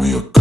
we are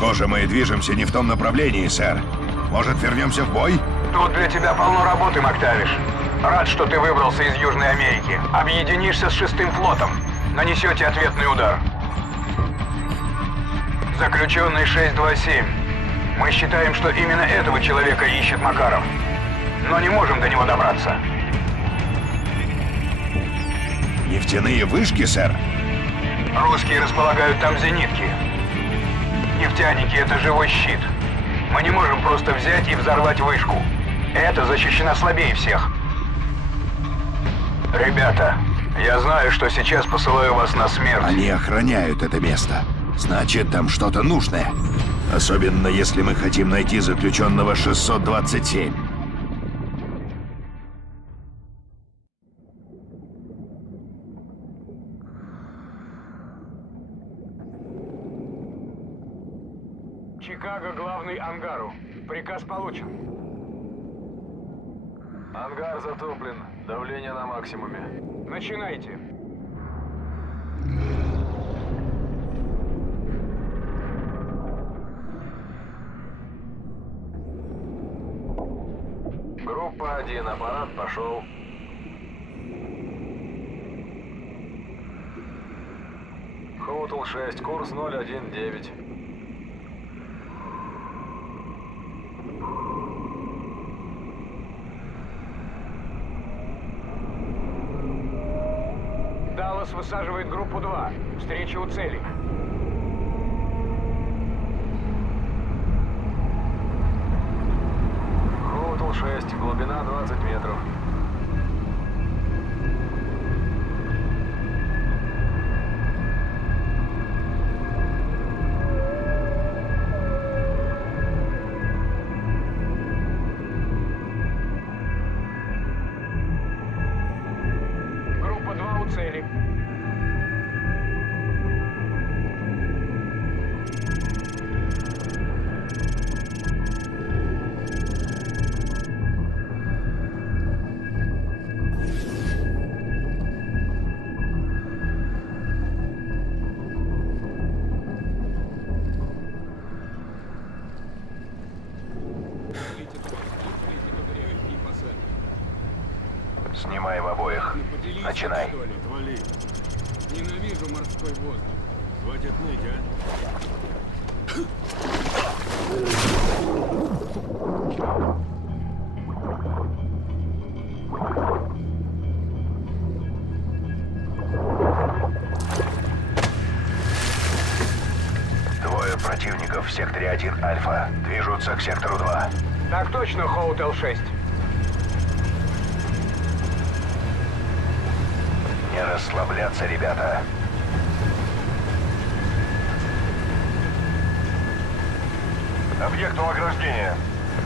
Похоже, мы движемся не в том направлении, сэр. Может, вернемся в бой? Тут для тебя полно работы, Мактавиш. Рад, что ты выбрался из Южной Америки. Объединишься с шестым флотом. Нанесете ответный удар. Заключенный 627. Мы считаем, что именно этого человека ищет Макаров. Но не можем до него добраться. Нефтяные вышки, сэр? Русские располагают там зенитки. Нефтяники — это живой щит. Мы не можем просто взять и взорвать вышку. Это защищено слабее всех. Ребята, я знаю, что сейчас посылаю вас на смерть. Они охраняют это место. Значит, там что-то нужное. Особенно, если мы хотим найти заключенного 627. Чикаго, главный ангару. Приказ получен. Ангар затоплен. Давление на максимуме. Начинайте. Группа 1, аппарат пошел. Хоутл 6, курс 019. Высаживает группу 2. Встреча у цели. Хоутл 6, глубина 20 метров. Группа 2 у цели. Снимаем обоих. Начинай. Вали. Ненавижу морской воздух. Хватит ныть, а? Двое противников в секторе 1 Альфа. Движутся к сектору 2. Так точно, Хоутел 6. Расслабляться, ребята. Объект у ограждения.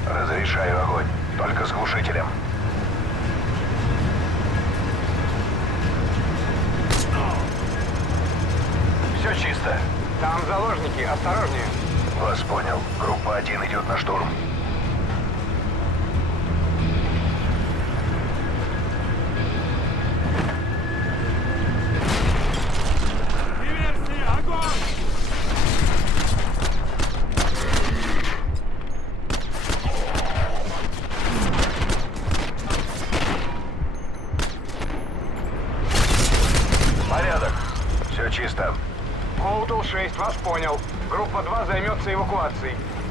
Разрешаю огонь. Только с глушителем. Все чисто. Там заложники, осторожнее. Вас понял. Группа 1 идет на штурм.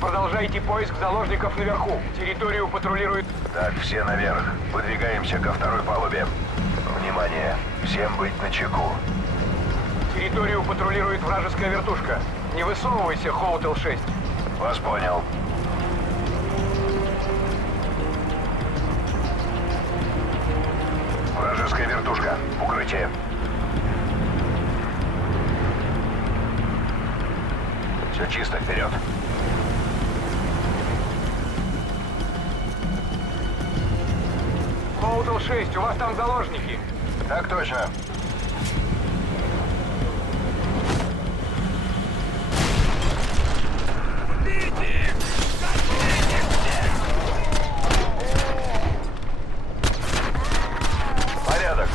Продолжайте поиск заложников наверху. Территорию патрулирует... Так, все наверх. Подвигаемся ко второй палубе. Внимание! Всем быть на чеку. Территорию патрулирует вражеская вертушка. Не высовывайся, Хоутел-6. Вас понял. Вражеская вертушка. Укрытие. Все чисто, вперед. Хоутл 6, у вас там заложники. Так точно. Порядок.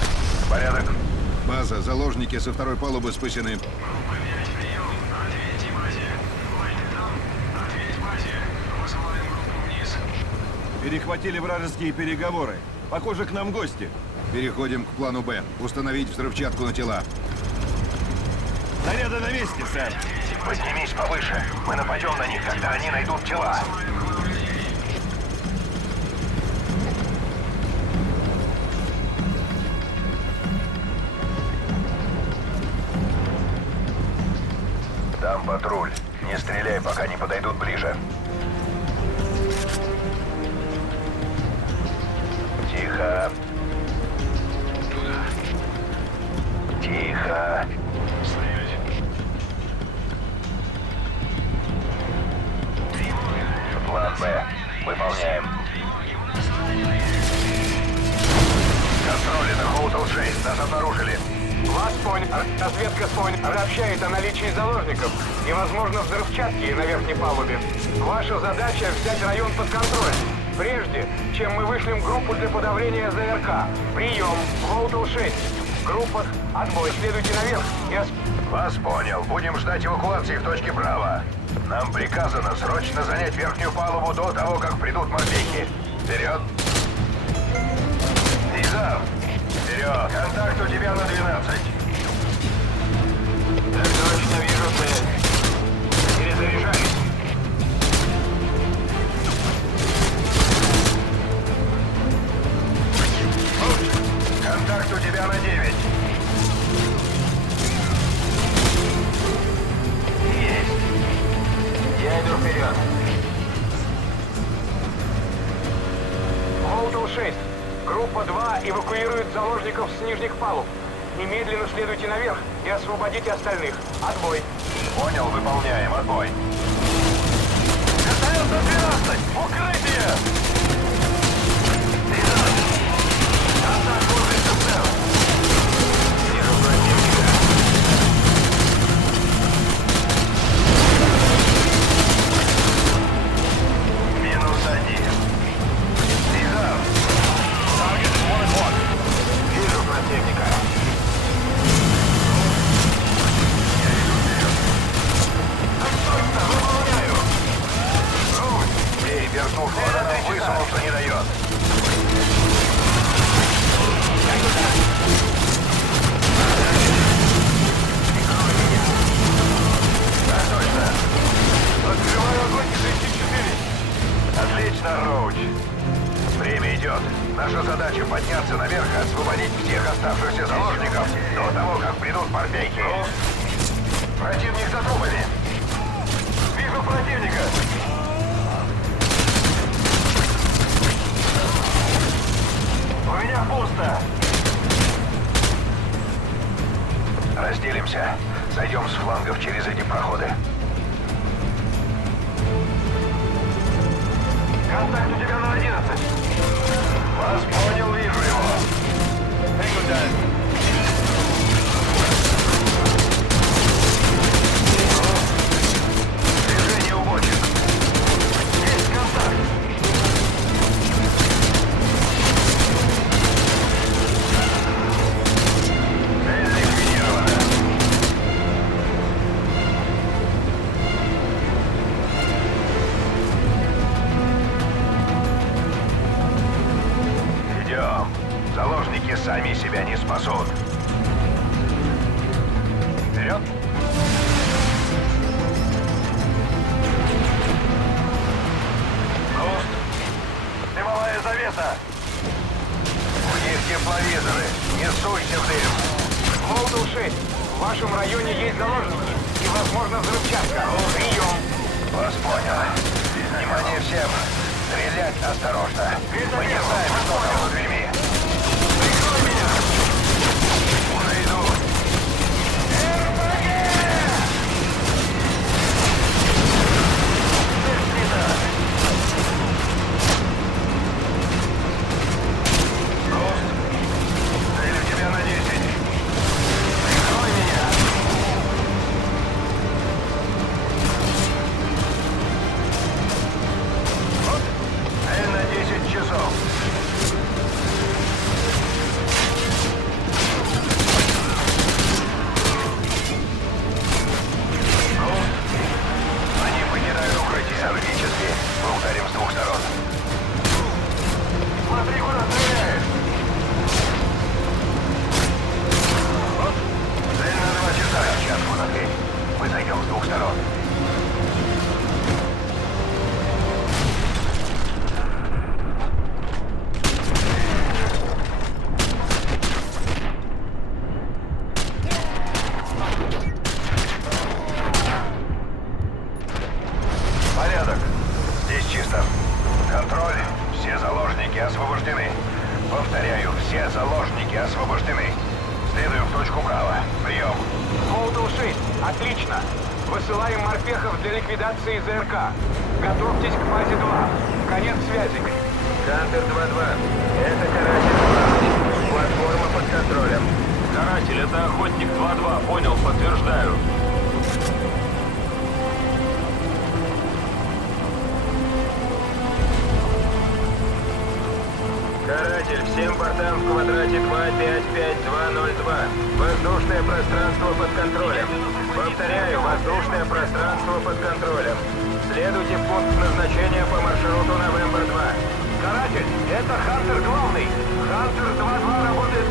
Порядок. База, заложники со второй палубы спасены. Перехватили вражеские переговоры. Похоже, к нам гости. Переходим к плану «Б». Установить взрывчатку на тела. Заряды на месте, сэр. Поднимись повыше. Мы нападем на них, когда они найдут тела. Там патруль. Не стреляй, пока не подойдут ближе. Тихо. Тихо. План Б. Выполняем. Контроль на Хоутл 6. Нас обнаружили. Вас понял. Разведка понял. Сообщает о наличии заложников и, возможно, взрывчатки на верхней палубе. Ваша задача взять район под контроль. Прежде, чем мы вышлем группу для подавления ЗРК. Прием. Хоутл 6. Группа. Отбой. Следуйте наверх. Я... Вас понял. Будем ждать эвакуации в точке Браво. Нам приказано срочно занять верхнюю палубу до того, как придут морпехи. Вперед! Изам! Вперед! Контакт у тебя на 12. Так точно вижу цель. Я иду вперед. Хоутл 6. Группа 2 эвакуирует заложников с нижних палуб. Немедленно следуйте наверх и освободите остальных. Отбой. Понял, выполняем. Отбой. СТЛ-112! Укрытие! Нам высунуться не дает. Так точно. Открываю огонь из 34. Отлично, Роуч. Время идет. Наша задача подняться наверх и освободить всех оставшихся заложников до того, как придут морпехи. Противник за трубами. Вижу противника. У меня пусто. Разделимся. Зайдем с флангов через эти проходы. Контакт у тебя на 11. Вас понял, вижу его. Движение Завеса! У них тепловизоры! Не суйся в дым! Хоутл 6. В вашем районе есть заложники и, возможно, взрывчатка. Прием. Вас понял. Внимание всем! Стрелять осторожно! Мы не знаем, что там за дверьми! Зайдем с двух сторон. Порядок. Здесь чисто. Контроль. Все заложники освобождены. Повторяю, все заложники освобождены. Следуем в точку Браво. Прием. Хоутл 6, отлично. Высылаем морпехов для ликвидации ЗРК. Готовьтесь к фазе 2. Конец связи. Хантер 2-2. Это каратель главный. Платформа под контролем. Каратель, это охотник 2-2. Понял, подтверждаю. Каратель, всем бортам в квадрате 255-202. Воздушное пространство под контролем. Повторяю, воздушное пространство под контролем. Следуйте в пункт назначения по маршруту Новембр-2. Каратель, это Хантер главный. Хантер 2-2 работает